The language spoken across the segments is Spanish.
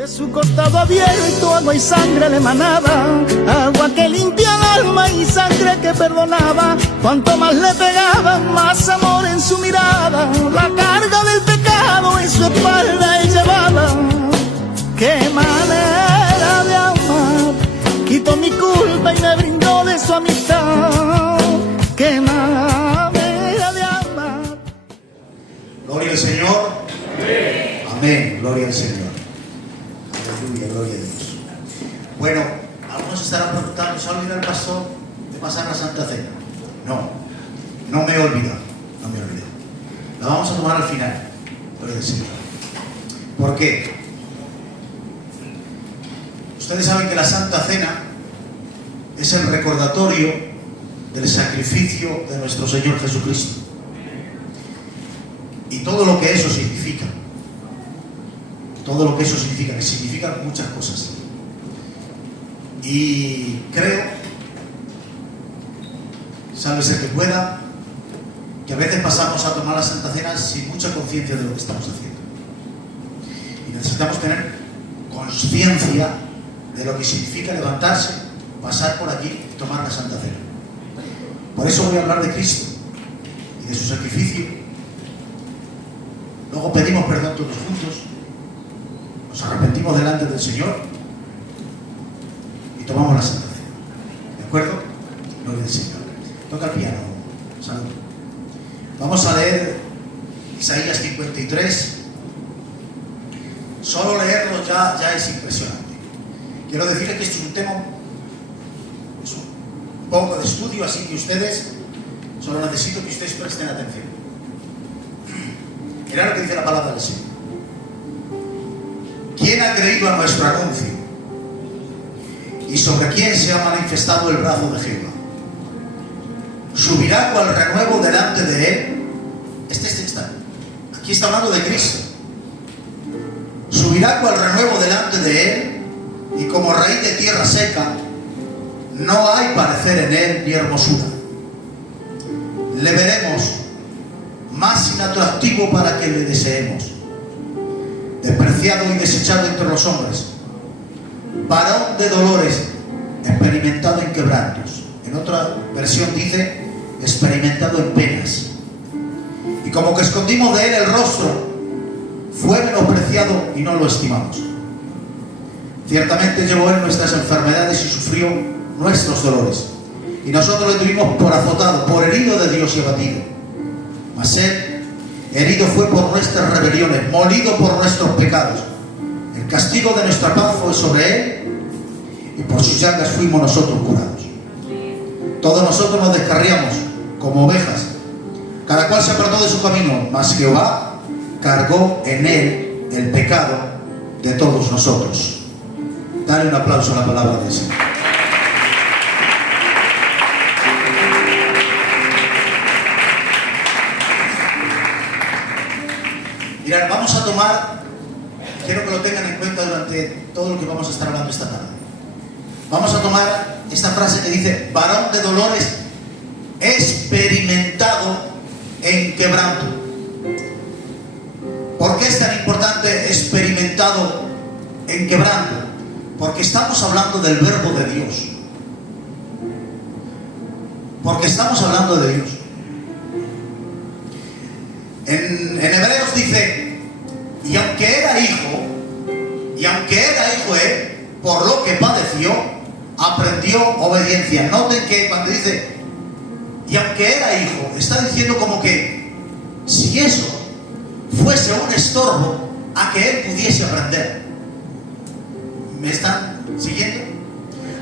De su costado abierto agua y sangre le emanaba, agua que limpia el alma y sangre que perdonaba. Cuanto más le pegaban, más amor en su mirada. La carga del pecado en su espalda él llevaba. Qué manera de amar, quitó mi culpa y me brindó de su amistad. Qué manera de amar. Gloria al Señor. Amén. Gloria al Señor. Aleluya, gloria a Dios. Bueno, algunos estarán preguntando, ¿se ha olvidado el pastor de pasar la Santa Cena? No me he olvidado. La vamos a tomar al final. Gloria al Señor. ¿Por qué? Ustedes saben que la Santa Cena es el recordatorio del sacrificio de nuestro Señor Jesucristo. Y todo lo que eso significa. Todo lo que eso significa, que significan muchas cosas. Y creo, sálvese el que pueda, que a veces pasamos a tomar la Santa Cena sin mucha conciencia de lo que estamos haciendo. Y necesitamos tener conciencia de lo que significa levantarse, pasar por allí y tomar la Santa Cena. Por eso voy a hablar de Cristo y de su sacrificio. Luego pedimos perdón todos juntos. Nos arrepentimos delante del Señor y tomamos la Santa Cena. ¿De acuerdo? Gloria al Señor. Toca el piano. Salud. Vamos a leer Isaías 53. Solo leerlo ya es impresionante. Quiero decirles que esto es un tema, es un poco de estudio, así que ustedes, solo necesito que ustedes presten atención. Mirad lo que dice la palabra del Señor. ¿Quién ha creído a nuestro anuncio? ¿Y sobre quién se ha manifestado el brazo de Jehová? ¿Subirá cual renuevo delante de él? Aquí está hablando de Cristo. ¿Subirá cual renuevo delante de él? Y como raíz de tierra seca, no hay parecer en él ni hermosura. Le veremos más inatractivo para que le deseemos. Despreciado y desechado entre los hombres, varón de dolores, experimentado en quebrantos. En otra versión dice, experimentado en penas. Y como que escondimos de él el rostro, fue menospreciado y no lo estimamos. Ciertamente llevó él nuestras enfermedades y sufrió nuestros dolores. Y nosotros le tuvimos por azotado, por herido de Dios y abatido. Mas él herido fue por nuestras rebeliones, molido por nuestros pecados. El castigo de nuestra paz fue sobre él, y por sus llagas fuimos nosotros curados. Todos nosotros nos descarriamos como ovejas, cada cual se apartó de su camino, mas Jehová cargó en él el pecado de todos nosotros. Dale un aplauso a la palabra del Señor. Mirad, vamos a tomar, quiero que lo tengan en cuenta durante todo lo que vamos a estar hablando esta tarde. Vamos a tomar esta frase que dice, varón de dolores, experimentado en quebranto. ¿Por qué es tan importante experimentado en quebranto? Porque estamos hablando del verbo de Dios. Porque estamos hablando de Dios. En Hebreos dice, y aunque era hijo él, por lo que padeció, aprendió obediencia. Noten que cuando dice, y aunque era hijo, está diciendo como que si eso fuese un estorbo a que él pudiese aprender. ¿Me están siguiendo?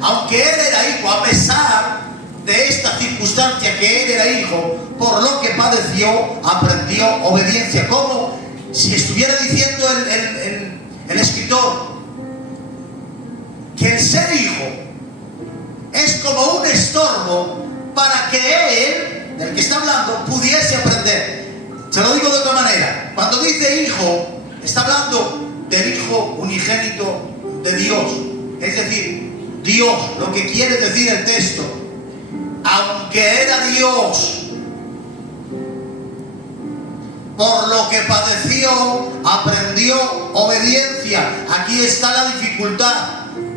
Aunque él era hijo, a pesar de esta circunstancia que él era hijo, por lo que padeció, aprendió obediencia. Como si estuviera diciendo el escritor que el ser hijo es como un estorbo para que él, del que está hablando, pudiese aprender. Se lo digo de otra manera. Cuando dice hijo, está hablando del hijo unigénito de Dios. Es decir, Dios, lo que quiere decir el texto, aunque era Dios, por lo que padeció, aprendió obediencia. Aquí está la dificultad.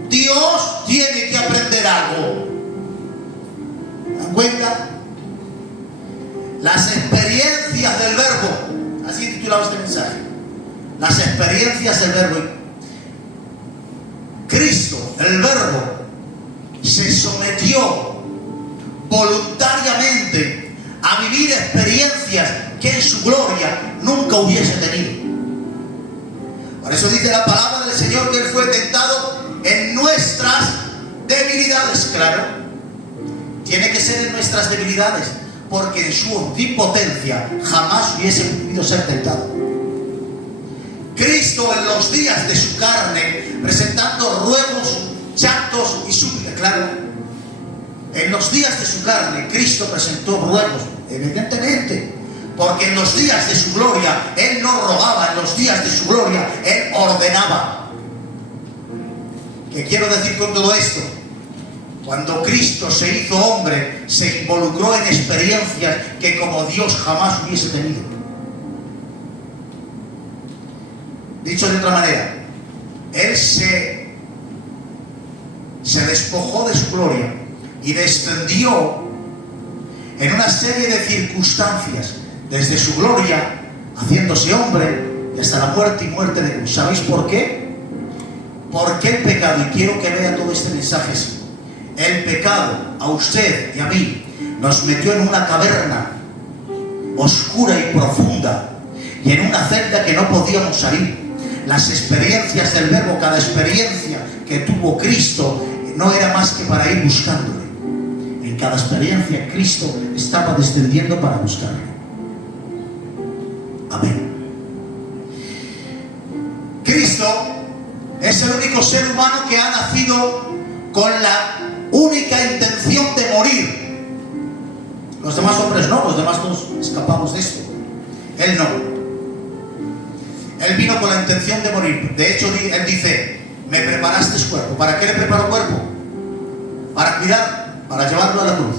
Dios tiene que aprender algo. ¿Se dan cuenta? Las experiencias del verbo. Así titulaba este mensaje. Las experiencias del verbo. Cristo, el verbo, se sometió voluntariamente a vivir experiencias que en su gloria nunca hubiese tenido. Por eso dice la palabra del Señor que Él fue tentado en nuestras debilidades. Claro, tiene que ser en nuestras debilidades, porque en su omnipotencia jamás hubiese podido ser tentado. Cristo en los días de su carne, presentando ruegos, llantos y súplicas. Claro, en los días de su carne, Cristo presentó ruegos, evidentemente, porque en los días de su gloria, Él no rogaba, en los días de su gloria, Él ordenaba. ¿Qué quiero decir con todo esto? Cuando Cristo se hizo hombre, se involucró en experiencias que como Dios jamás hubiese tenido. Dicho de otra manera, Él se despojó de su gloria y descendió en una serie de circunstancias, desde su gloria, haciéndose hombre, y hasta la muerte y muerte de cruz. ¿Sabéis por qué? Porque el pecado, y quiero que vea todo este mensaje así, el pecado a usted y a mí nos metió en una caverna oscura y profunda, y en una celda que no podíamos salir. Las experiencias del verbo, cada experiencia que tuvo Cristo, no era más que para ir buscándole. En cada experiencia Cristo estaba descendiendo para buscarle. Amén. Cristo es el único ser humano que ha nacido con la única intención de morir. Los demás hombres no, los demás todos escapamos de esto. Él no. Él vino con la intención de morir. De hecho, Él dice, me preparaste cuerpo. ¿Para qué le preparó cuerpo? Para cuidar, para llevarlo a la cruz,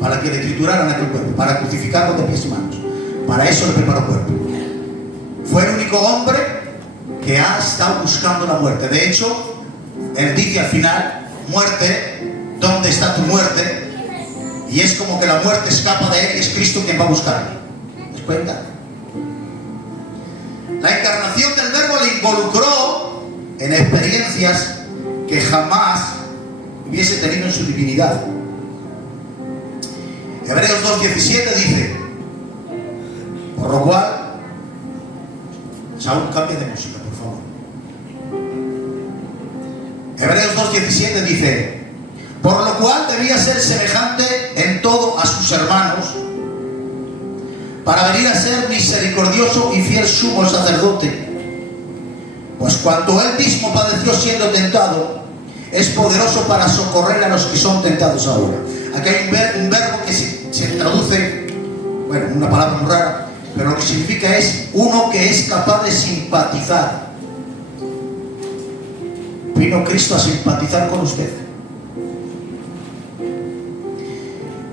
para que le trituraran aquel cuerpo, para crucificarlo de pies y manos. Para eso le preparó cuerpo. Fue el único hombre que ha estado buscando la muerte. De hecho, Él dice al final, muerte, ¿dónde está tu muerte? Y es como que la muerte escapa de Él y es Cristo quien va a buscarle. ¿Les cuenta? La encarnación del verbo le involucró en experiencias que jamás hubiese tenido en su divinidad. Hebreos 2:17 dice, por lo cual, Saúl, cambia de música, por favor. Hebreos 2:17 dice, por lo cual debía ser semejante en todo a sus hermanos, para venir a ser misericordioso y fiel sumo sacerdote. Pues cuando Él mismo padeció siendo tentado, es poderoso para socorrer a los que son tentados ahora. Aquí hay un verbo que se traduce, bueno, una palabra muy rara, pero lo que significa es uno que es capaz de simpatizar. Vino Cristo a simpatizar con usted.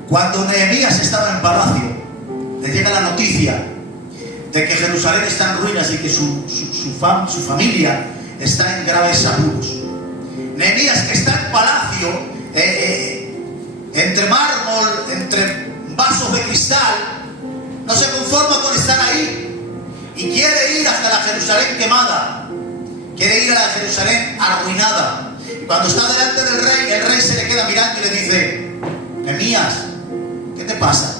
Cuando Nehemías estaba en palacio, le llega la noticia de que Jerusalén está en ruinas y que su familia está en graves apuros. Nehemías, que está en palacio, entre mármol, entre vasos de cristal, no se conforma con estar ahí y quiere ir hasta la Jerusalén quemada, quiere ir a la Jerusalén arruinada. Y cuando está delante del rey, el rey se le queda mirando y le dice, Nehemías, ¿qué te pasa?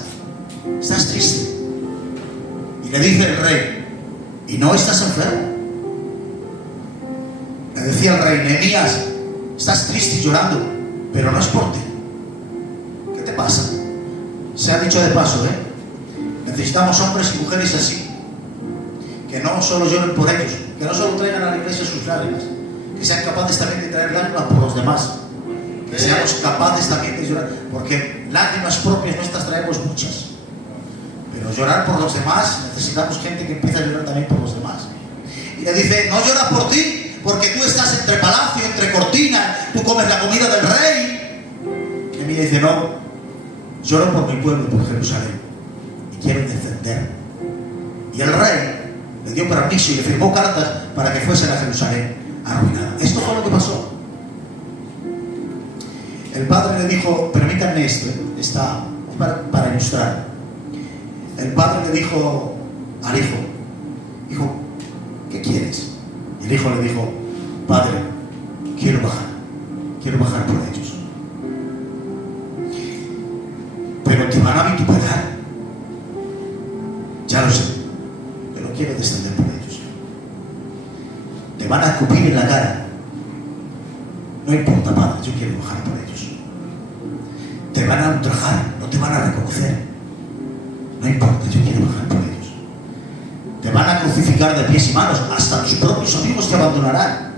¿Estás triste? Y le dice el rey, ¿y no estás enfermo? Le decía el rey, Nehemías, estás triste y llorando, pero no es por ti. ¿Qué te pasa? Se ha dicho de paso, necesitamos hombres y mujeres así, que no solo lloren por ellos, que no solo traigan a la iglesia sus lágrimas, que sean capaces también de traer lágrimas por los demás, que seamos capaces también de llorar, porque lágrimas propias nuestras traemos muchas, pero llorar por los demás, necesitamos gente que empiece a llorar también por los demás. Y le dice, no llora por ti, porque tú estás entre palacio, entre cortinas, tú comes la comida del rey. Y a mí dice, no, lloro por mi pueblo, por Jerusalén, y quiero defender. Y el rey le dio permiso y le firmó cartas para que fuesen a Jerusalén arruinada. Esto fue lo que pasó. El padre le dijo, permítanme esto, está para ilustrar. El padre le dijo al hijo, hijo, ¿qué quieres? Y el hijo le dijo, padre, quiero bajar por ellos. Pero te van a vituperar. Ya lo sé, pero quiero descender por ellos. Te van a escupir en la cara. No importa, padre, yo quiero bajar por ellos. Te van a ultrajar, no te van a reconocer. No importa, yo quiero bajar por ellos. Te van a crucificar de pies y manos, hasta tus propios amigos te abandonarán.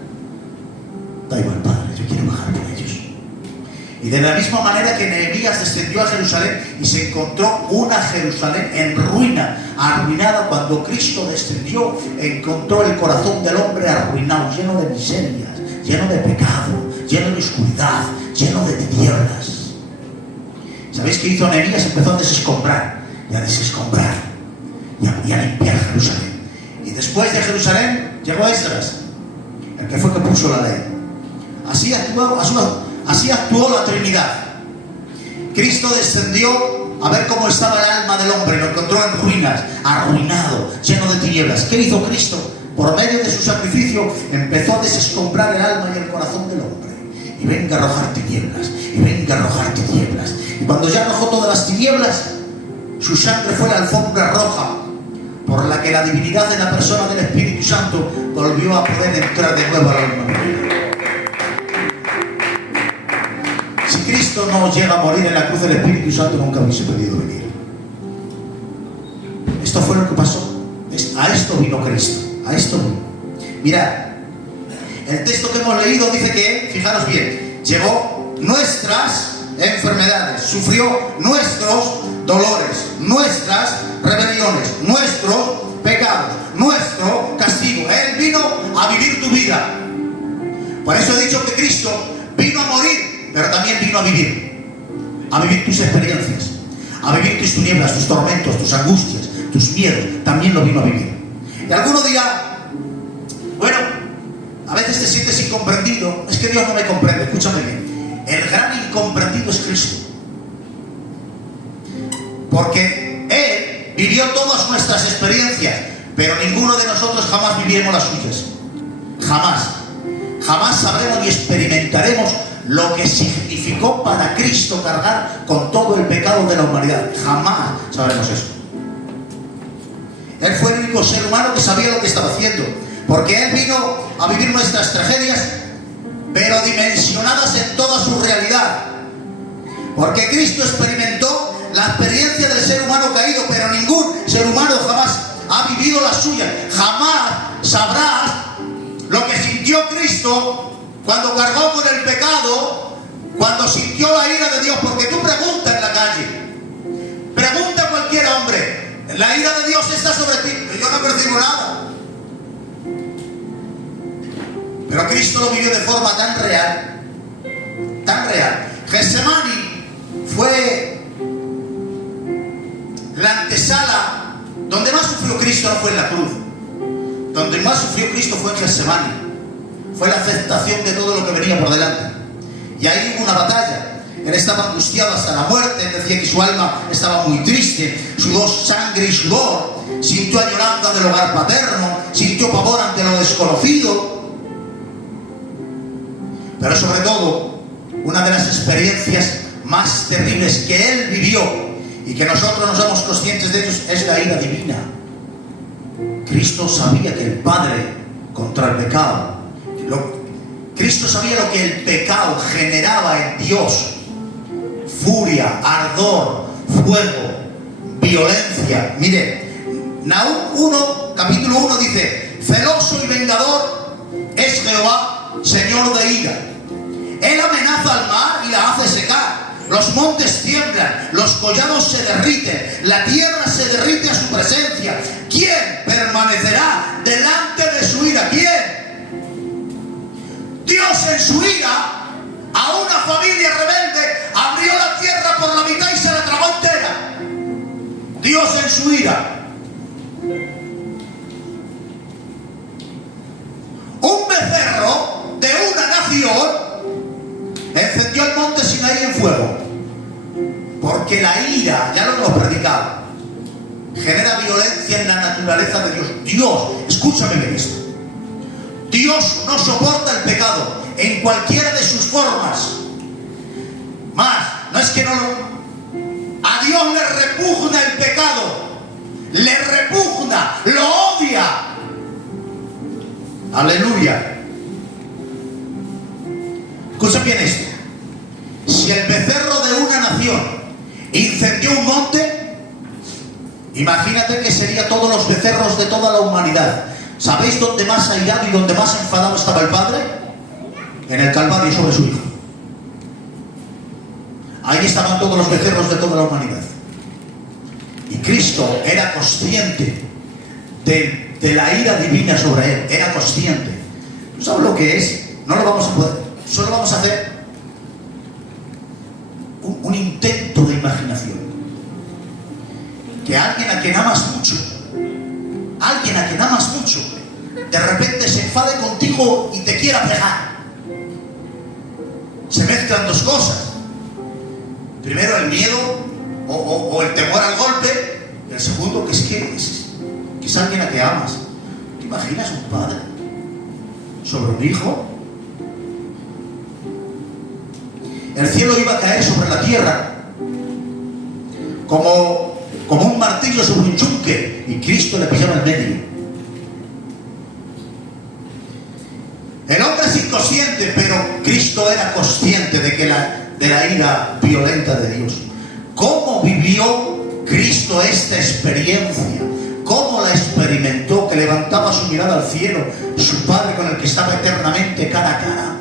Da igual, padre, yo quiero bajar por ellos. Y de la misma manera que Nehemías descendió a Jerusalén y se encontró una Jerusalén en ruina, arruinada, cuando Cristo descendió, encontró el corazón del hombre arruinado, lleno de miserias, lleno de pecado, lleno de oscuridad, lleno de tinieblas. ¿Sabéis qué hizo Nehemías? Empezó a desescombrar y a desescombrar y a limpiar Jerusalén. Y después de Jerusalén llegó Esdras, el que fue que puso la ley. Así actuó la Trinidad. Cristo descendió a ver cómo estaba el alma del hombre, lo encontró en ruinas, arruinado, lleno de tinieblas. ¿Qué hizo Cristo? Por medio de su sacrificio empezó a desescombrar el alma y el corazón del hombre. Y venga a arrojar tinieblas, y venga a arrojar tinieblas. Y cuando ya arrojó todas las tinieblas, su sangre fue la alfombra roja por la que la divinidad de la persona del Espíritu Santo volvió a poder entrar de nuevo al alma humana. Si Cristo no llega a morir en la cruz del Espíritu Santo, nunca hubiese podido venir. Esto fue lo que pasó. A esto vino Cristo. A esto vino. Mirad, el texto que hemos leído dice que, fijaros bien, llevó nuestras enfermedades, sufrió nuestros dolores, nuestras rebeliones, nuestros pecados, nuestro castigo. Él vino a vivir tu vida. Por eso he dicho que Cristo vino a morir, pero también vino a vivir tus experiencias, a vivir tus tinieblas, tus tormentos, tus angustias, tus miedos. También lo vino a vivir. Y alguno dirá, bueno, a veces te sientes incomprendido. Es que Dios no me comprende. Escúchame bien, el gran incomprendido es Cristo, porque Él vivió todas nuestras experiencias, pero ninguno de nosotros jamás viviremos las suyas. Jamás sabremos y experimentaremos lo que significó para Cristo cargar con todo el pecado de la humanidad. Jamás sabremos eso. Él fue el único ser humano que sabía lo que estaba haciendo, porque Él vino a vivir nuestras tragedias, pero dimensionadas en toda su realidad. Porque Cristo experimentó la experiencia del ser humano caído, pero ningún ser humano jamás ha vivido la suya. Jamás sabrás lo que sintió Cristo cuando cargó con el pecado, cuando sintió la ira de Dios. Porque tú pregunta en la calle, pregunta a cualquier hombre, la ira de Dios está sobre ti. Yo no percibo nada. Pero Cristo lo vivió de forma tan real, tan real. Getsemaní fue la antesala. Donde más sufrió Cristo no fue en la cruz. Donde más sufrió Cristo fue en Getsemaní. Fue la aceptación de todo lo que venía por delante. Y ahí hubo una batalla. Él estaba angustiado hasta la muerte. Él decía que su alma estaba muy triste. Sudó sangre y sudor. Sintió añoranza del hogar paterno. Sintió pavor ante lo desconocido. Pero sobre todo, una de las experiencias más terribles que Él vivió y que nosotros no somos conscientes de ellos es la ira divina. Cristo sabía que el Padre contra el pecado, Cristo sabía lo que el pecado generaba en Dios: furia, ardor, fuego, violencia. Mire, Nahum 1, capítulo 1 dice: celoso y vengador es Jehová, Señor de ira. Él amenaza al mar y la hace secar. Los montes tiemblan, los collados se derriten, la tierra se derrite a su presencia. ¿Quién permanecerá delante de su ira? ¿Quién? Dios en su ira a una familia rebelde abrió la tierra por la mitad y se la tragó entera. Dios en su ira. naturaleza de Dios. Dios, escúchame bien esto. Dios no soporta el pecado en cualquiera de sus formas. Más, no es que no lo... A Dios le repugna el pecado. Le repugna, lo odia. Aleluya. Escucha bien esto. Si el becerro de una nación incendió un monte, imagínate que serían todos los becerros de toda la humanidad. ¿Sabéis dónde más airado y dónde más enfadado estaba el Padre? En el Calvario sobre su Hijo. Ahí estaban todos los becerros de toda la humanidad. Y Cristo era consciente de la ira divina sobre él. Era consciente. ¿Tú sabes lo que es? No lo vamos a poder. Solo vamos a hacer un intento de imaginación. Que alguien a quien amas mucho, de repente se enfade contigo y te quiera pegar. Se mezclan dos cosas. Primero el miedo o el temor al golpe, y el segundo que es alguien a quien amas. ¿Te imaginas un padre sobre un hijo? El cielo iba a caer sobre la tierra como un martillo sobre un yunque, y Cristo le pillaba en medio. El hombre es inconsciente, pero Cristo era consciente de la ira violenta de Dios. ¿Cómo vivió Cristo esta experiencia? ¿Cómo la experimentó? Que levantaba su mirada al cielo, su Padre con el que estaba eternamente cara a cara.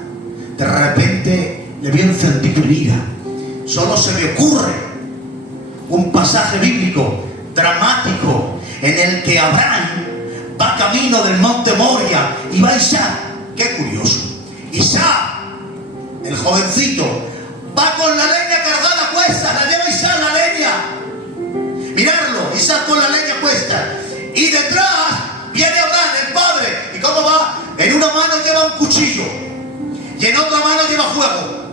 De repente le vio encendido en ira. Solo se me ocurre un pasaje bíblico dramático en el que Abraham va camino del monte Moria y va Isaac. Qué curioso. Isaac, el jovencito, va con la leña cargada cuesta, la lleva Isaac la leña. Mirarlo, Isaac con la leña cuesta. Y detrás viene Abraham, el padre. ¿Y cómo va? En una mano lleva un cuchillo y en otra mano lleva fuego.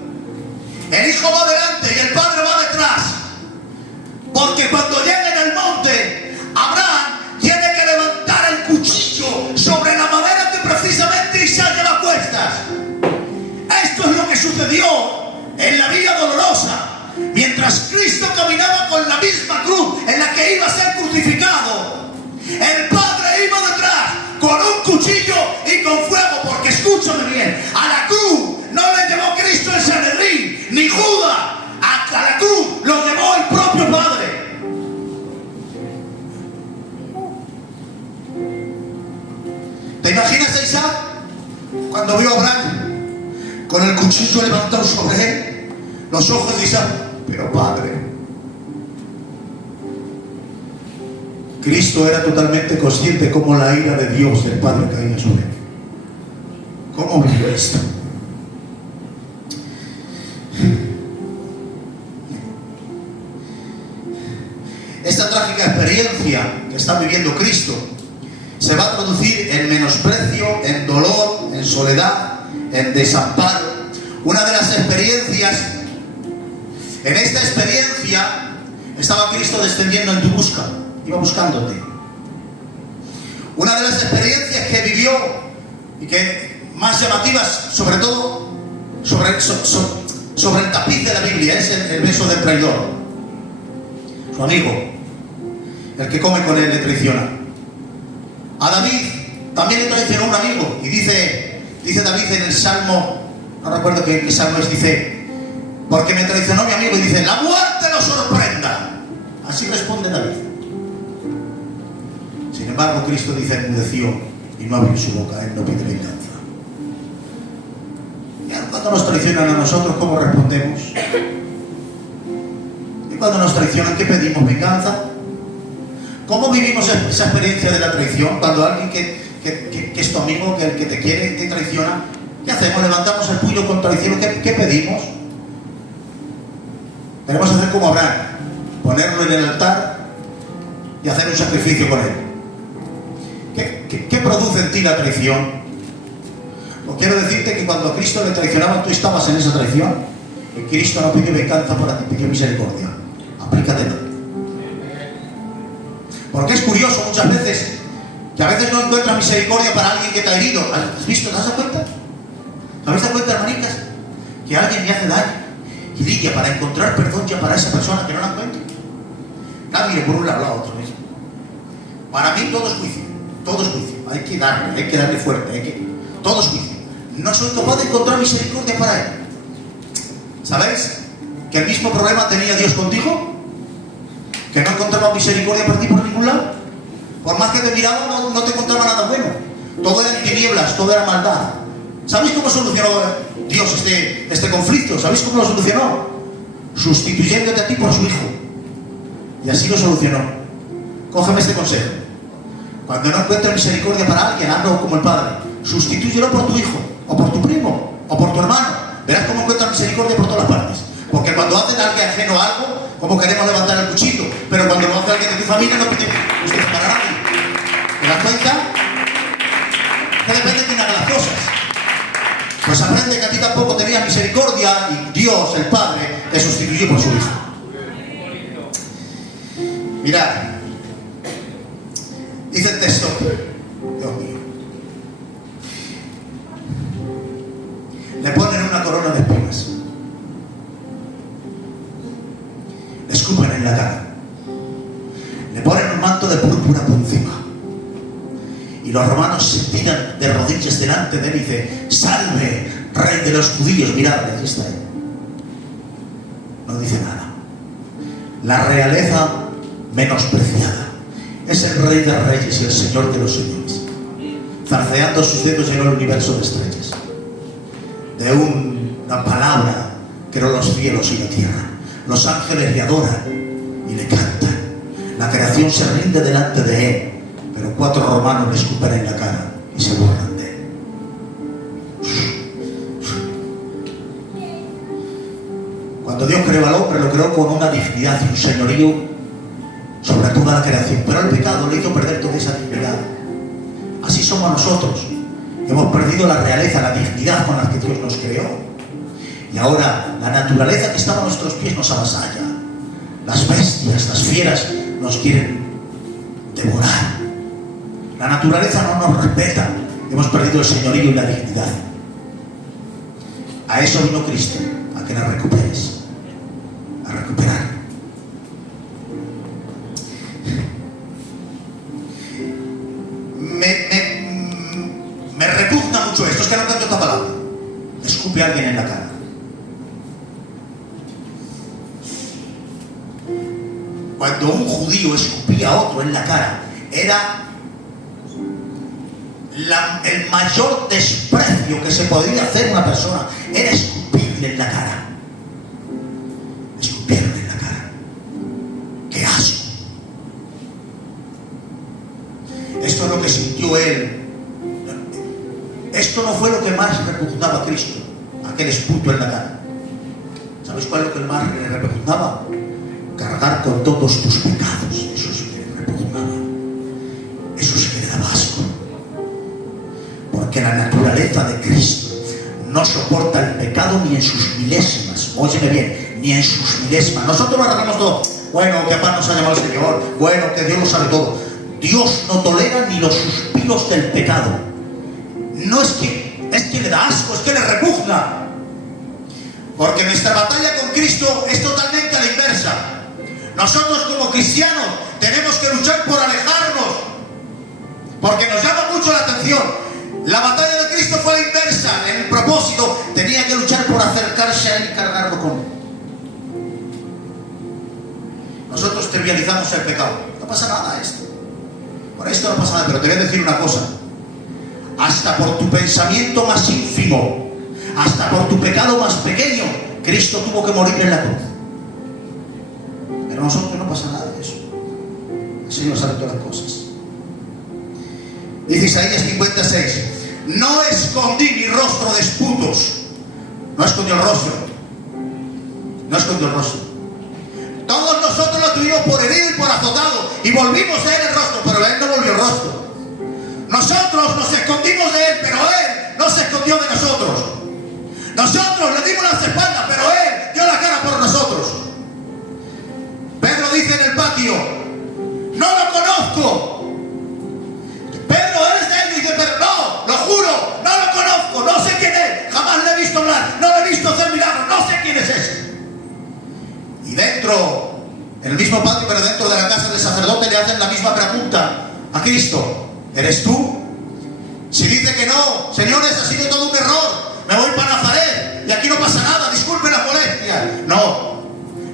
El hijo va delante y el padre va detrás. Porque cuando lleguen al monte, Abraham tiene que levantar el cuchillo sobre la madera que precisamente Isaac lleva a cuestas. Esto es lo que sucedió en la vía dolorosa. Mientras Cristo caminaba con la misma cruz en la que iba a ser crucificado, el Padre iba detrás con un cuchillo y con fuego. Porque escúchame bien, a la cruz no le llevó Cristo el Sanedrín ni Judas. A la cruz lo llevó el propio Padre. ¿Te imaginas a Isaac cuando vio a Abraham con el cuchillo levantado sobre él? Los ojos de Isaac, pero Padre. Cristo era totalmente consciente cómo la ira de Dios del Padre caía sobre él. ¿Cómo vivió esto? Esta trágica experiencia que está viviendo Cristo se va a traducir en menosprecio, en dolor, en soledad, en desamparo. Una de las experiencias, en esta experiencia estaba Cristo descendiendo en tu busca, iba buscándote. Una de las experiencias que vivió y que más llamativas, sobre todo sobre el tapiz de la Biblia, es el beso del traidor. Su amigo, el que come con él, le traiciona. A David también le traicionó un amigo. Y dice David en el Salmo, no recuerdo qué salmo es, dice: porque me traicionó mi amigo. Y dice: la muerte lo sorprenda. Así responde David. Sin embargo, Cristo dice: enmudeció y no abrió su boca. Él no pide venganza. Y cuando nos traicionan a nosotros, ¿cómo respondemos? Y cuando nos traicionan, ¿qué pedimos? ¿Venganza? ¿Cómo vivimos esa experiencia de la traición? Cuando alguien que es tu amigo, que el que te quiere, te traiciona, ¿qué hacemos? ¿Levantamos el puño contra el cielo? ¿Qué pedimos? Tenemos que hacer como Abraham, ponerlo en el altar y hacer un sacrificio con él. ¿Qué produce en ti la traición? Pues quiero decirte que cuando a Cristo le traicionaban, tú estabas en esa traición. Y Cristo no pidió venganza para ti, pidió misericordia. Aplícatelo. Porque es curioso, muchas veces Que a veces no encuentras misericordia para alguien que te ha herido. ¿Has visto? ¿Te has dado cuenta? ¿Te habéis dado cuenta, hermanitas? Que alguien le hace daño. Y Lidia, para encontrar perdón ya para esa persona que no la encuentra. Nadie por un lado a otro mismo. Para mí todo es juicio. Todo es juicio. Hay que darle fuerte. Todo es juicio. No soy capaz de encontrar misericordia para él. ¿Sabéis? Que el mismo problema tenía Dios contigo. Que no encontraba misericordia para ti por ningún lado. Por más que te miraba, no te encontraba nada bueno. Todo era en tinieblas, todo era maldad. ¿Sabéis cómo solucionó Dios este conflicto? ¿Sabéis cómo lo solucionó? Sustituyéndote a ti por su hijo. Y así lo solucionó. Cógeme este consejo. Cuando no encuentres misericordia para alguien, hazlo como el Padre. Sustitúyelo por tu hijo, o por tu primo, o por tu hermano. Verás cómo encuentras misericordia por todas las partes. Porque cuando hacen a alguien ajeno a algo, como queremos levantar el cuchillo. Pero cuando lo hace alguien de tu familia, no pide usted para nadie. ¿Te das cuenta? Que depende de quién haga las cosas. Pues aprende que a ti tampoco tenías misericordia y Dios, el Padre, te sustituyó por su hijo. Mirad, dice el texto, Dios mío, le ponen una corona de espinas, le escupen en la cara, le ponen un manto de púrpura por encima, y los romanos se tiran de rodillas delante de él y dicen: salve, rey de los judíos. Mirad, aquí está él. No dice nada. La realeza menospreciada. Es el rey de reyes y el señor de los señores, zarceando sus dedos en el universo de estrellas. De una palabra creó los cielos y la tierra. Los ángeles le adoran y le cantan. La creación se rinde delante de él, pero 4 romanos le escupen en la cara y se burlan de él. Cuando Dios creó al hombre, lo creó con una dignidad y un señorío sobre toda la creación, pero el pecado le hizo perder toda esa dignidad. Así somos nosotros. Hemos perdido la realeza, la dignidad con la que Dios nos creó, y ahora la naturaleza que estaba a nuestros pies nos avasalla. Las bestias, las fieras nos quieren devorar. La naturaleza no nos respeta. Hemos perdido el señorío y la dignidad. A eso vino Cristo, a que la recuperes, a recuperar. Me repugna mucho esto, es que no canto esta palabra. Escupe a alguien en la cara. Cuando un judío escupía a otro en la cara, era el mayor desprecio que se podía hacer a una persona, era escupirle en la cara. Escupirle en la cara. ¡Qué asco! Esto es lo que sintió él. Esto no fue lo que más repugnaba a Cristo, aquel esputo en la cara. ¿Sabéis cuál es lo que más le repugnaba? Cargar con todos tus pecados. Eso sí que le repugnaba. Eso sí que le daba asco. Porque la naturaleza de Cristo no soporta el pecado ni en sus milésimas. Óyeme bien, ni en sus milésimas. Nosotros lo arreglamos todo. Bueno, que paz nos ha llamado el Señor. Bueno, que Dios lo sabe todo. Dios no tolera ni los suspiros del pecado. No es que le da asco, es que le repugna. Porque nuestra batalla con Cristo es totalmente a la inversa. Nosotros como cristianos tenemos que luchar por alejarnos, porque nos llama mucho la atención. La batalla de Cristo fue a la inversa. En el propósito tenía que luchar por acercarse a él y cargarlo con él. Nosotros trivializamos el pecado. No pasa nada esto. Por esto no pasa nada, pero te voy a decir una cosa. Hasta por tu pensamiento más ínfimo, hasta por tu pecado más pequeño, Cristo tuvo que morir en la cruz. Pero nosotros no pasa nada de eso. El Señor sabe todas las cosas. Dice Isaías 56: no escondí mi rostro de esputos. No escondió el rostro. No escondió el rostro. Todos nosotros lo tuvimos por herido y por azotado, y volvimos a él el rostro, pero él no volvió el rostro. Nosotros nos escondimos de él, pero él no se escondió de nosotros. Nosotros le dimos las espaldas, pero él dio la cara por nosotros. Pedro dice en el patio: no lo conozco. el mismo patio, pero dentro de la casa del sacerdote, le hacen la misma pregunta a Cristo: ¿eres tú? Si dice que no, señores, ha sido todo un error, me voy para Nazaret y aquí no pasa nada, disculpe la molestia. No,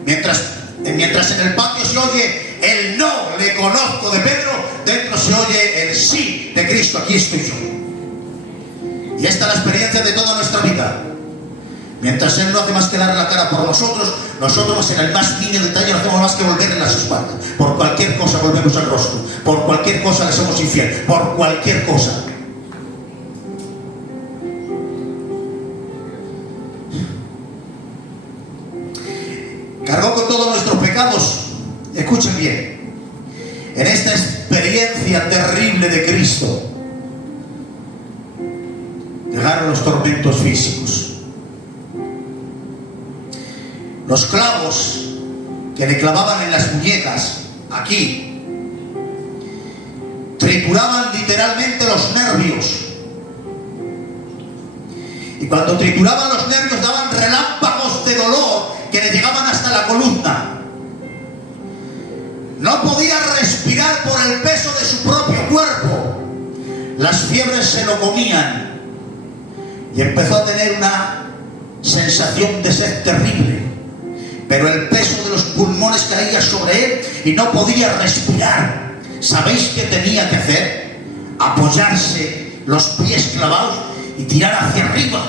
mientras en el patio se oye el no, le conozco de Pedro, dentro se oye el sí de Cristo, aquí estoy yo. Y esta es la experiencia de toda nuestra vida. Mientras Él no hace más que dar la cara por nosotros, nosotros en el más mínimo detalle no hacemos más que volverle las espaldas. Por cualquier cosa volvemos el rostro, por cualquier cosa le somos infieles, por cualquier cosa. Cargó con todos nuestros pecados. Escuchen bien, en esta experiencia terrible de Cristo llegaron los tormentos físicos. Los clavos que le clavaban en las muñecas, aquí, trituraban literalmente los nervios. Y cuando trituraban los nervios daban relámpagos de dolor que le llegaban hasta la columna. No podía respirar por el peso de su propio cuerpo. Las fiebres se lo comían y empezó a tener una sensación de sed terrible. Pero el peso de los pulmones caía sobre él y no podía respirar. ¿Sabéis qué tenía que hacer? Apoyarse los pies clavados y tirar hacia arriba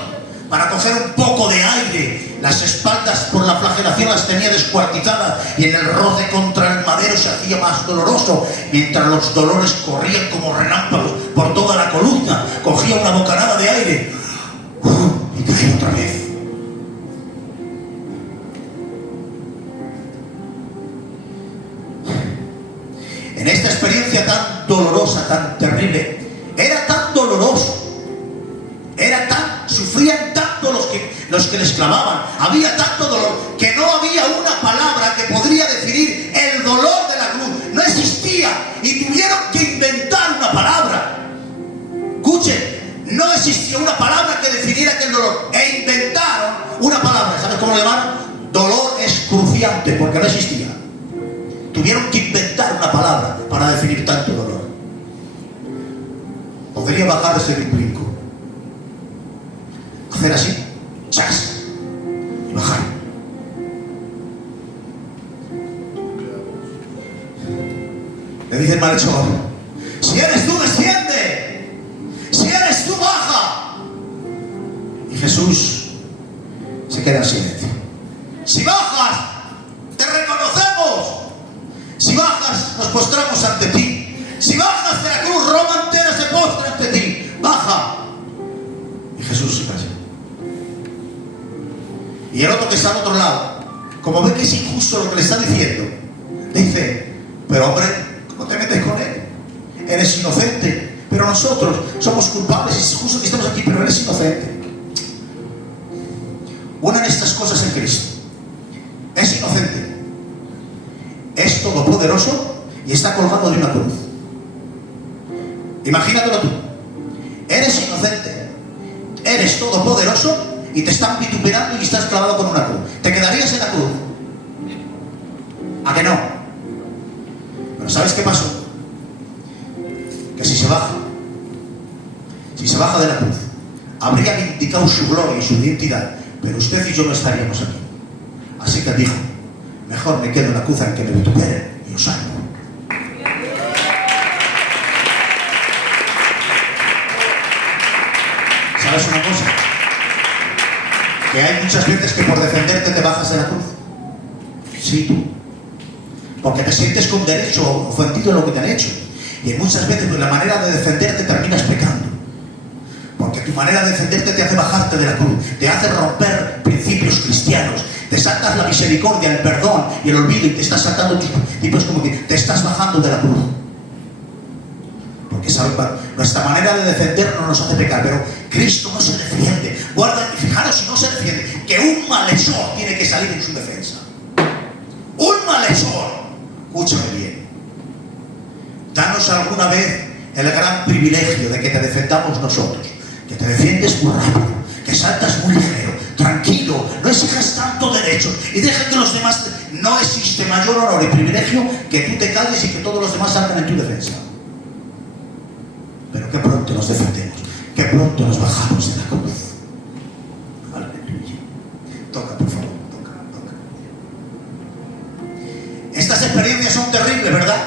para coger un poco de aire. Las espaldas por la flagelación las tenía descuartizadas y en el roce contra el madero se hacía más doloroso, mientras los dolores corrían como relámpagos por toda la columna. Cogía una bocanada de aire y caía otra vez. En esta experiencia tan dolorosa, tan terrible, era tan doloroso, sufrían tanto los que les clavaban, había tanto dolor, que no había una palabra que podría definir el dolor de la cruz. No existía, y tuvieron que inventar una palabra. Escuchen, no existía una palabra que definiera aquel dolor, e inventaron una palabra. ¿Sabes cómo le llamaron? Dolor excruciante, porque no existía. Tuvieron que inventar una palabra para definir tanto dolor. Podría bajarse de un brinco, hacer así, chas, y bajar. Le dice el malhechor: si eres tú, desciende; si eres tú, baja. Y Jesús se queda en silencio. Si bajas, te reconocemos. Si bajas, nos postramos ante ti. Si bajas de la cruz, Roma entera se postra ante ti. Baja. Y Jesús se calla. Y el otro que está al otro lado, como ve que es injusto lo que le está diciendo, dice: pero hombre, ¿cómo te metes con él? Eres inocente. Pero nosotros somos culpables y es justo que estemos aquí, pero eres inocente. Unan estas cosas en Cristo. Es inocente, es todopoderoso y está colgado de una cruz. Imagínatelo tú. Eres inocente, eres todopoderoso y te están vituperando y estás clavado con una cruz. ¿Te quedarías en la cruz? ¿A que no? Pero ¿sabes qué pasó? Que si se baja de la cruz, habría vindicado su gloria y su identidad, pero usted y yo no estaríamos aquí. Así que dijo: mejor me quedo en la cruz en que me vituperen y os salvo. ¿Sabes una cosa? Que hay muchas veces que por defenderte te bajas de la cruz. Sí, tú. Porque te sientes con derecho ofendido en lo que te han hecho. Y muchas veces pues, la manera de defenderte terminas pecando. Porque tu manera de defenderte te hace bajarte de la cruz, te hace romper principios cristianos. Te saltas la misericordia, el perdón y el olvido y te estás saltando tus principios, como que te estás bajando de la cruz. Porque ¿sabe? Nuestra manera de defendernos nos hace pecar, pero Cristo no se defiende. Guarda, fijaros si no se defiende, que un malhechor tiene que salir en su defensa. Un malhechor. Escúchame bien. Danos alguna vez el gran privilegio de que te defendamos nosotros, que te defiendes muy rápido, que saltas muy ligero, tranquilo, no exijas tanto derecho y deja que los demás no existe mayor honor y privilegio que tú te calles y que todos los demás salgan en tu defensa. Pero qué pronto nos defendemos, qué pronto nos bajamos de la cruz. Aleluya. Toca, por favor, toca. Estas experiencias son terribles, ¿verdad?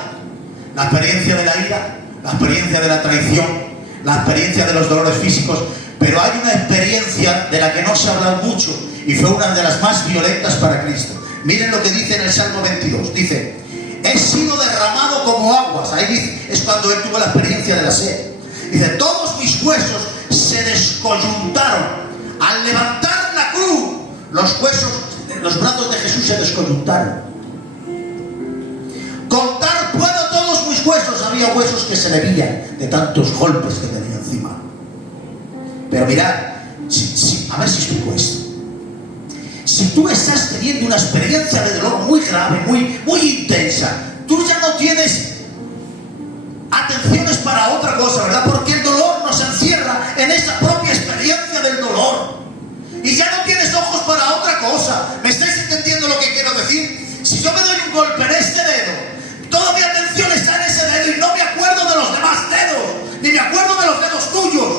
La experiencia de la ira, la experiencia de la traición, la experiencia de los dolores físicos, pero hay una experiencia de la que no se ha hablado mucho y fue una de las más violentas para Cristo. Miren lo que dice en el Salmo 22, dice: he sido derramado como aguas. Ahí dice, es cuando él tuvo la experiencia de la sed. Dice: todos mis huesos se descoyuntaron. Al levantar la cruz, los huesos, los brazos de Jesús se descoyuntaron. Contar puedo todos mis huesos. Había huesos que se le veían de tantos golpes que tenía encima. Pero mirad, a ver si explico esto. Si tú estás teniendo una experiencia de dolor muy grave, muy intensa, tú ya no tienes atenciones para otra cosa, ¿verdad? Porque el dolor nos encierra en esa propia experiencia del dolor. Y ya no tienes ojos para otra cosa. ¿Me estáis entendiendo lo que quiero decir? Si yo me doy un golpe en este dedo, toda mi atención está en ese dedo y no me acuerdo de los demás dedos, ni me acuerdo de los dedos tuyos.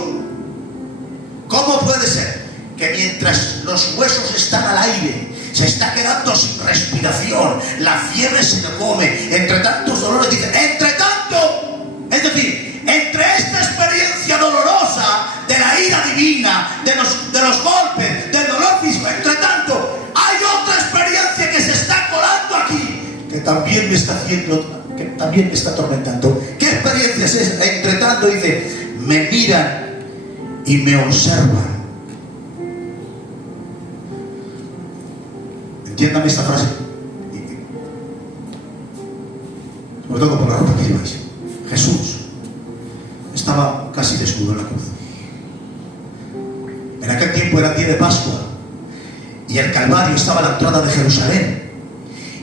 ¿Cómo puede ser que mientras los huesos están al aire, se está quedando sin respiración, la fiebre se lo come, entre tantos dolores, dicen, entre tanto, es decir, entre esta experiencia dolorosa de la ira divina, de los golpes, del dolor físico, entre tanto, hay otra experiencia que se está colando aquí, que también me está haciendo, que también me está atormentando. ¿Qué experiencia es esa? Entre tanto, dice, me miran y me observan. Entiéndame esta frase. Os toco por la ropa que lleváis. Jesús estaba casi desnudo en la cruz. En aquel tiempo era día de Pascua y el Calvario estaba a la entrada de Jerusalén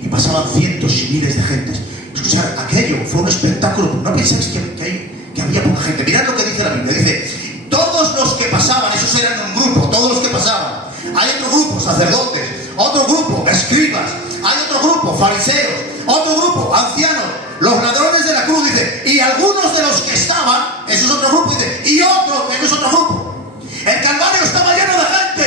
y pasaban cientos y miles de gentes. Escuchad, aquello fue un espectáculo. No pensáis que había poca gente. Mirad lo que dice la Biblia. Dice, todos los que pasaban, esos eran un grupo, todos los que pasaban. Hay otro grupo, sacerdotes, otro grupo, escribas, hay otro grupo, fariseos, otro grupo, ancianos, los ladrones de la cruz, dice, y algunos de los que estaban, eso es otro grupo, dice, y otros, eso es otro grupo. El Calvario estaba lleno de gente.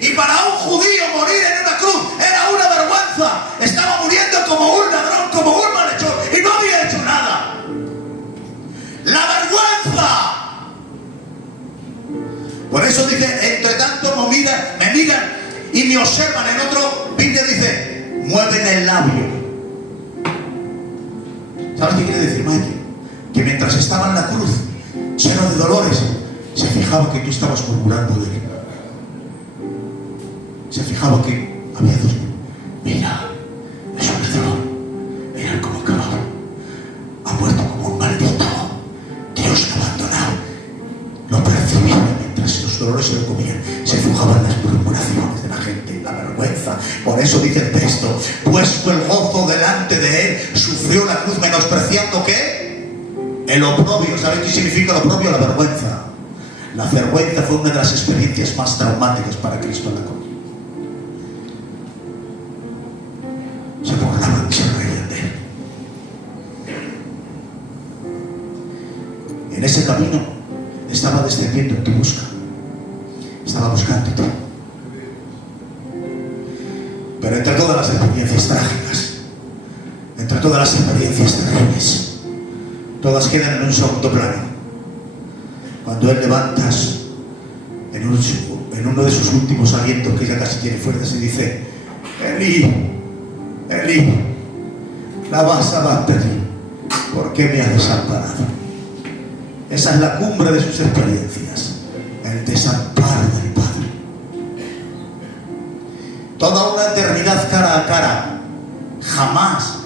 Y para un judío morir en una cruz era una vergüenza. Estaba muriendo como un ladrón, como un malhechor, y no había hecho nada. ¡La vergüenza! Por eso dice, entre tanto me miran y me observan. En otro Biblia dice, mueven el labio. ¿Sabes qué quiere decir, Mike? Que mientras estaba en la cruz, lleno de dolores, se fijaba que tú estabas murmurando de él. Se fijaba que había dos. Mira, es un ladrón. Mira cómo acabó. Ha muerto como un maldito. Dios lo ha abandonado. Lo percibía mientras los dolores se lo comían. Se fijaban las murmuraciones de la gente, la vergüenza. Por eso dice el texto, puesto el gozo delante de él, sufrió la cruz menospreciando ¿qué? El oprobio. ¿Sabes qué significa el oprobio? La vergüenza. La vergüenza fue una de las experiencias más traumáticas para Cristo en la cruz. Se burlaban, se reían de él. En ese camino estaba descendiendo en tu busca. Estaba buscándote. Pero entre todas las experiencias trágicas, entre todas las experiencias terribles, todas quedan en un segundo plano. Cuando él levantas en uno de sus últimos alientos, que ya casi tiene fuerzas, y dice, Elí, Elí, lama sabachthani, ¿por qué me has desamparado? Esa es la cumbre de sus experiencias, el desamparo del Padre. Toda una eternidad cara a cara, jamás,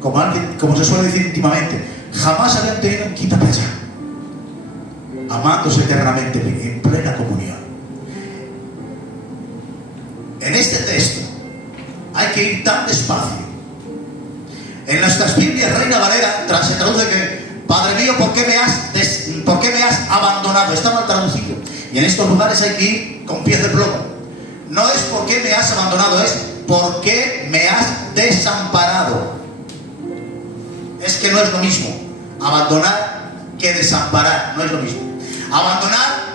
como se suele decir íntimamente, jamás habían tenido un quita para allá, amándose eternamente en plena comunión. En este texto hay que ir tan despacio. En nuestras Biblias, Reina Valera se traduce que Padre mío, ¿por qué me has abandonado? Está mal traducido. Y en estos lugares hay que ir con pies de plomo. No es por qué me has abandonado, es ¿por qué me has desamparado? Es que no es lo mismo abandonar que desamparar, no es lo mismo. Abandonar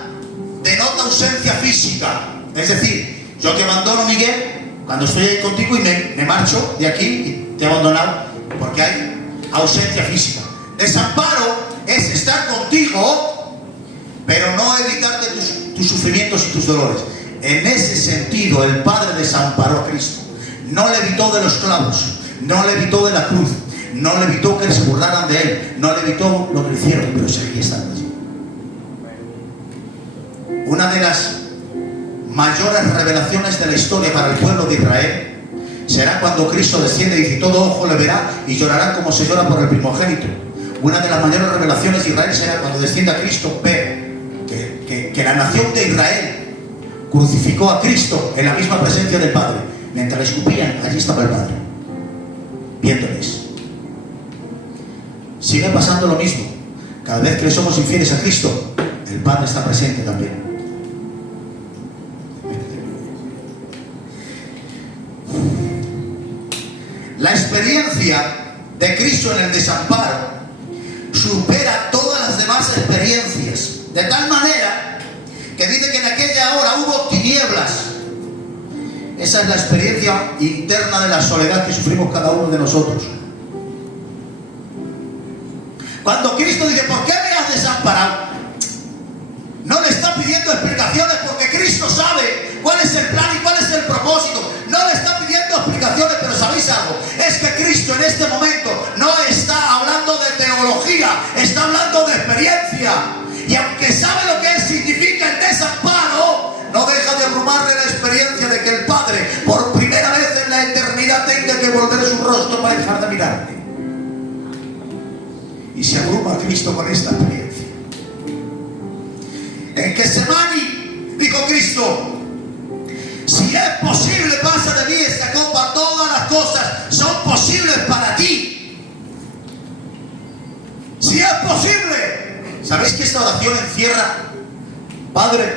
denota ausencia física, es decir, yo te abandono, Miguel, cuando estoy ahí contigo y me marcho de aquí y te he abandonado porque hay ausencia física. Desamparo es estar contigo, pero no evitarte tus sufrimientos y tus dolores. En ese sentido, el Padre desamparó a Cristo. No le evitó de los clavos, no le evitó de la cruz, no le evitó que se burlaran de él, no le evitó lo que le hicieron, pero seguía estando allí. Una de las mayores revelaciones de la historia para el pueblo de Israel será cuando Cristo desciende y dice: todo ojo le verá y llorarán como se llora por el primogénito. Una de las mayores revelaciones de Israel será cuando descienda Cristo, ver que la nación de Israel crucificó a Cristo en la misma presencia del Padre. Mientras le escupían, allí estaba el Padre, viéndoles. Sigue pasando lo mismo. Cada vez que le somos infieles a Cristo, el Padre está presente también. La experiencia de Cristo en el desamparo supera todas las demás experiencias, de tal manera que dice que en aquella hora hubo tinieblas. Esa es la experiencia interna de la soledad que sufrimos cada uno de nosotros. Cuando Cristo dice: ¿por qué me has desamparado?, no le está pidiendo explicaciones, porque Cristo sabe cuál es el plan y cuál es el propósito. No le está pidiendo explicaciones, pero ¿sabéis algo? Es que Cristo en este momento no está hablando de teología, está hablando de experiencia. Y aunque sabe lo que significa el desamparo, no deja de abrumarle la experiencia de que el Padre, por primera vez en la eternidad, tenga que volver su rostro para dejar de mirarle. Y se abruma a Cristo con esta experiencia. En Getsemaní dijo Cristo: si es posible, pasa de mí esta copa. Todas las cosas son posibles para ti. Si es posible. ¿Sabéis que esta oración encierra: Padre,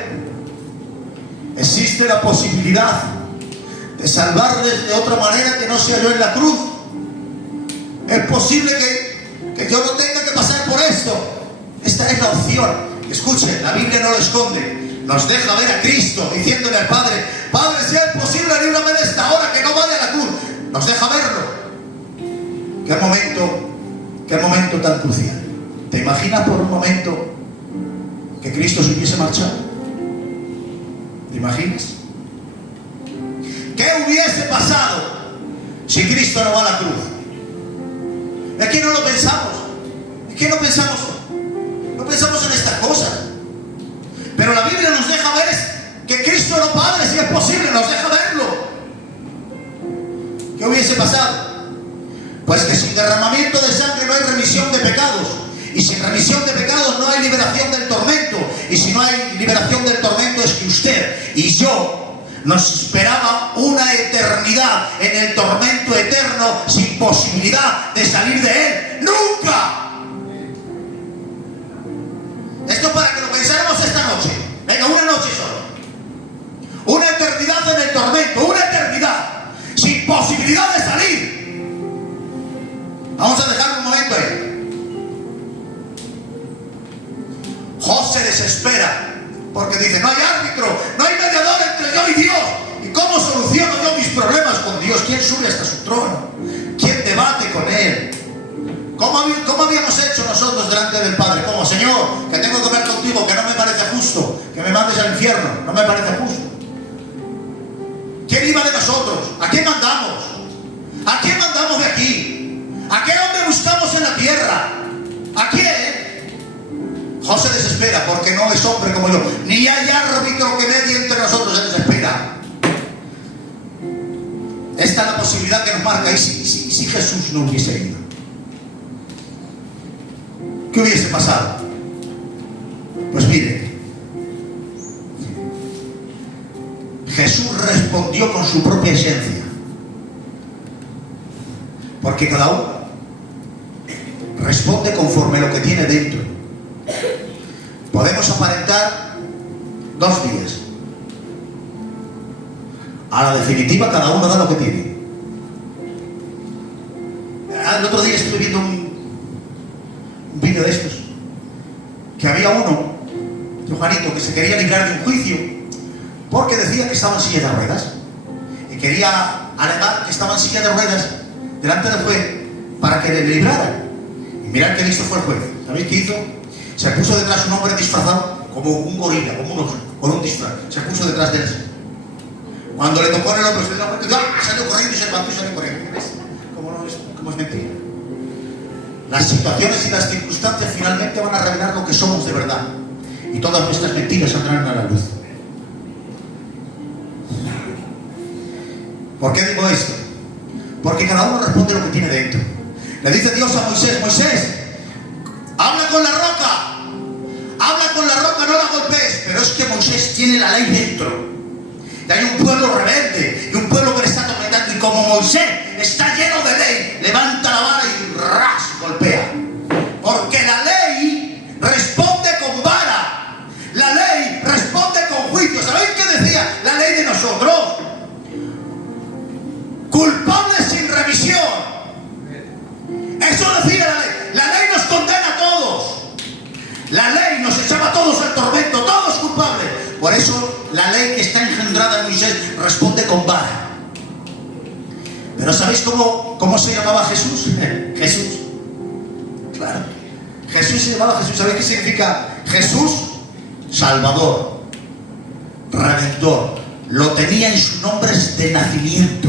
existe la posibilidad de salvarles de otra manera que no sea yo en la cruz? Es posible que yo no tenga que pasar por esto. Esta es la opción. Escuchen, la Biblia no lo esconde. Nos deja ver a Cristo diciéndole al Padre: Padre, si es posible, líbrame de esta hora, que no vaya a la cruz. Nos deja verlo. Qué momento tan crucial. ¿Te imaginas por un momento que Cristo se hubiese marchado? ¿Te imaginas? ¿Qué hubiese pasado si Cristo no va a la cruz? Es que no lo pensamos. Es que no pensamos en estas cosas. Pero la Biblia nos deja ver que Cristo no, Padre, si es posible, nos deja verlo. ¿Qué hubiese pasado? Pues que sin derramamiento de sangre no hay remisión de pecados. Y sin remisión de pecados no hay liberación del tormento. Y si no hay liberación del tormento, es que usted y yo nos esperaba una eternidad en el tormento eterno, sin posibilidad de salir de él. ¡Nunca! Esto para que lo pensáramos esta noche. Venga, una noche solo. Una eternidad en el tormento, una eternidad sin posibilidad de salir. Vamos a dejar un momento ahí. José desespera porque dice: no hay árbitro, no hay mediador entre yo y Dios. ¿Y cómo soluciono yo mis problemas con Dios? ¿Quién sube hasta su trono? ¿Quién debate con él? ¿Cómo habíamos hecho nosotros delante del Padre? ¿Cómo? Señor, que tengo que ver contigo, que no me parece justo, que me mandes al infierno, no me parece justo. ¿Quién iba de nosotros? ¿A quién mandamos? ¿A quién mandamos de aquí? ¿A qué hombre buscamos en la tierra? ¿A quién? José desespera porque no es hombre como yo, ni hay árbitro que medie entre nosotros. Se desespera. Esta es la posibilidad que nos marca. ¿Y si Jesús no hubiese ido? ¿Qué hubiese pasado? Pues mire, Jesús respondió con su propia esencia, porque cada uno responde conforme lo que tiene dentro. Podemos aparentar 2 días, A la definitiva cada uno da lo que tiene. El otro día estuve viendo un vídeo de estos, que había uno, Juanito, que se quería librar de un juicio porque decía que estaba en silla de ruedas y quería alegar que estaba en silla de ruedas delante del juez para que le libraran. Y mirad qué listo fue el juez. ¿Sabéis qué hizo? Se puso detrás un hombre disfrazado como un gorila, como un oso, con un disfraz. Se puso detrás de él. Cuando le tocó en el hombro, salió corriendo y se levantó y salió corriendo. ¿Ves? ¿Cómo es mentira? Las situaciones y las circunstancias finalmente van a revelar lo que somos de verdad. Y todas nuestras mentiras saldrán a la luz. ¿Por qué digo esto? Porque cada uno responde lo que tiene dentro. Le dice Dios a Moisés: Moisés, habla con la roca. Habla con la roca, no la golpees. Pero es que Moisés tiene la ley dentro. Y hay un pueblo rebelde y un pueblo que le está atormentando. Y como Moisés está lleno de ley, levanta la vara y ras, golpea. Porque la ley responde con vara. La ley responde con juicio. ¿Sabéis qué decía la ley de nosotros? Culpables sin revisión. Eso decía la ley. La ley nos condena a todos. La ley nos echaba a todos al tormento, todos culpables. Por eso la ley que está engendrada en Moisés responde con vara. Pero ¿sabéis cómo se llamaba Jesús? Jesús. Claro. Jesús se llamaba Jesús. ¿Sabéis qué significa Jesús? Salvador. Redentor. Lo tenía en su nombre de nacimiento.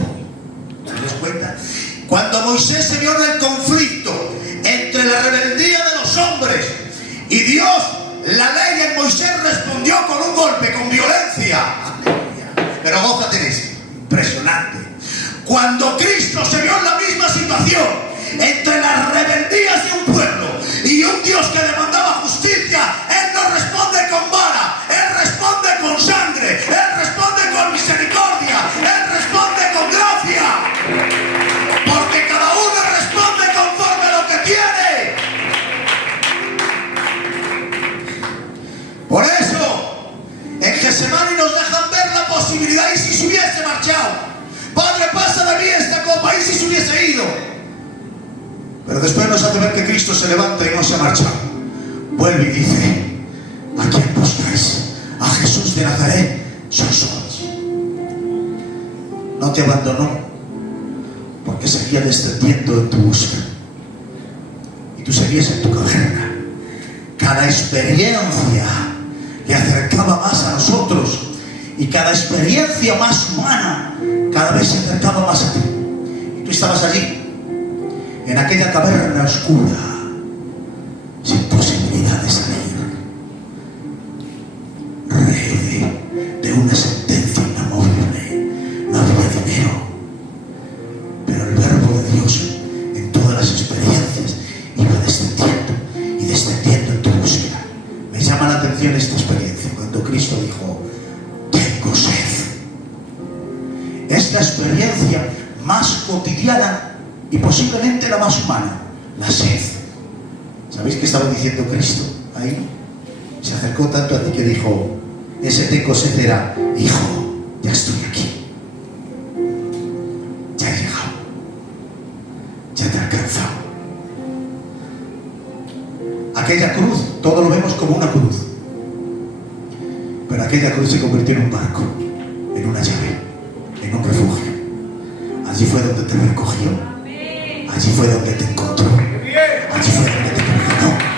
¿Te das cuenta? Cuando Moisés se vio en el conflicto entre la rebeldía de los hombres y Dios, la ley en Moisés respondió con un golpe, con violencia. Pero gózate en esto. Impresionante. Cuando Cristo se vio en la misma situación entre las rebeldías de un pueblo y un Dios que demandaba justicia, Él no responde con vara, Él responde con sangre, Él responde con misericordia, Él responde con gracia. Porque cada uno responde conforme a lo que tiene. Por eso, en Getsemaní nos dejan ver la posibilidad. ¿Y si se hubiese marchado? Padre, pasa de mí esta copa. ¿Y si se hubiese ido? Pero después nos hace ver que Cristo se levanta y no se marcha. Vuelve y dice: ¿a quién buscáis? A Jesús de Nazaret. Yo soy. No te abandonó porque seguía descendiendo en tu búsqueda y tú seguías en tu caverna. Cada experiencia le acercaba más a nosotros, y cada experiencia más humana cada vez se acercaba más a ti. Y tú estabas allí, en aquella caverna oscura, sin posibilidad de salir, reo de una sentencia inamovible. No había dinero, pero el verbo de Dios en todas las experiencias iba descendiendo y descendiendo en tu búsqueda. Me llama la atención esta experiencia cuando Cristo dijo: tengo sed. Es la experiencia más cotidiana y posiblemente la más humana, la sed. ¿Sabéis qué estaba diciendo Cristo ahí? Se acercó tanto a ti que dijo: ese tengo sed era: hijo, ya estoy aquí, ya he llegado, ya te he alcanzado. Aquella cruz, todo lo vemos como una cruz, pero aquella cruz se convirtió en un barco, en una llave, en un refugio. Allí fue donde te recogió, allí fue donde te encontró, allí fue donde te perdonó.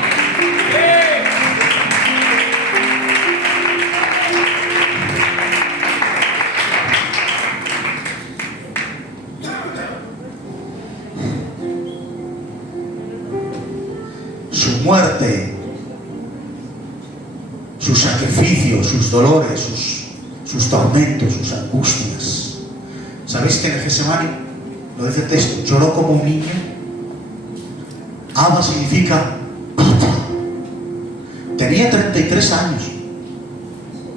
Su muerte, sus sacrificios, sus dolores, sus tormentos, sus angustias. ¿Sabéis que en el Getsemaní, lo dice el texto, lloró como un niño? Abba significa Papá. Tenía 33 años.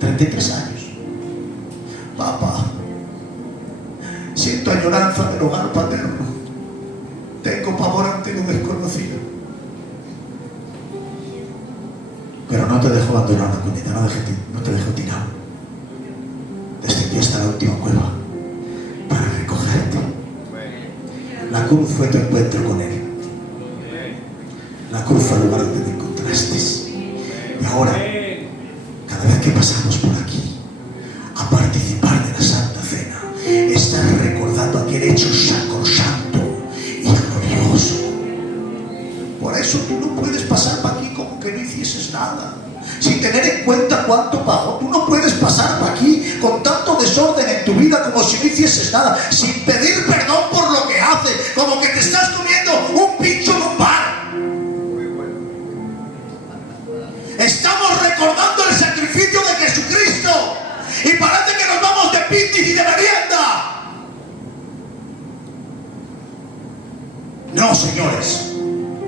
33 años. Papá, siento añoranza del hogar paterno. Tengo pavor ante lo desconocido. Pero no te dejó abandonar la cuñeta, no te dejó tirado. Descendió hasta la última cueva. cruz fue tu encuentro con Él. La cruz fue el lugar donde te encontraste. Y ahora, cada vez que pasamos por aquí a participar de la Santa Cena, estás recordando aquel hecho sacrosanto y glorioso. Por eso tú no puedes pasar por aquí como que no hicieses nada, sin tener en cuenta cuánto pagó. Tú no puedes pasar por aquí con tanto desorden en tu vida como si no hicieses nada, sin pedir perdón por lo que haces, como que te estás comiendo un pincho en un bar. Estamos recordando el sacrificio de Jesucristo y parece que nos vamos de picnic y de merienda. No, señores,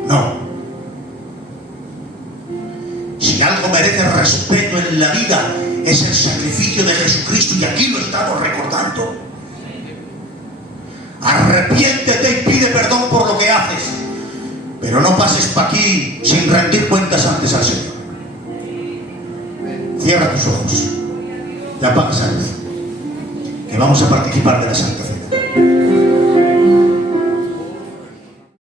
no. Si algo merece respeto en la vida es el sacrificio de Jesucristo, y aquí lo estamos recordando. Arrepiéntete y pide perdón por lo que haces, pero no pases para aquí sin rendir cuentas antes al Señor. Cierra tus ojos y apaga esa luz, que vamos a participar de la Santa Cena.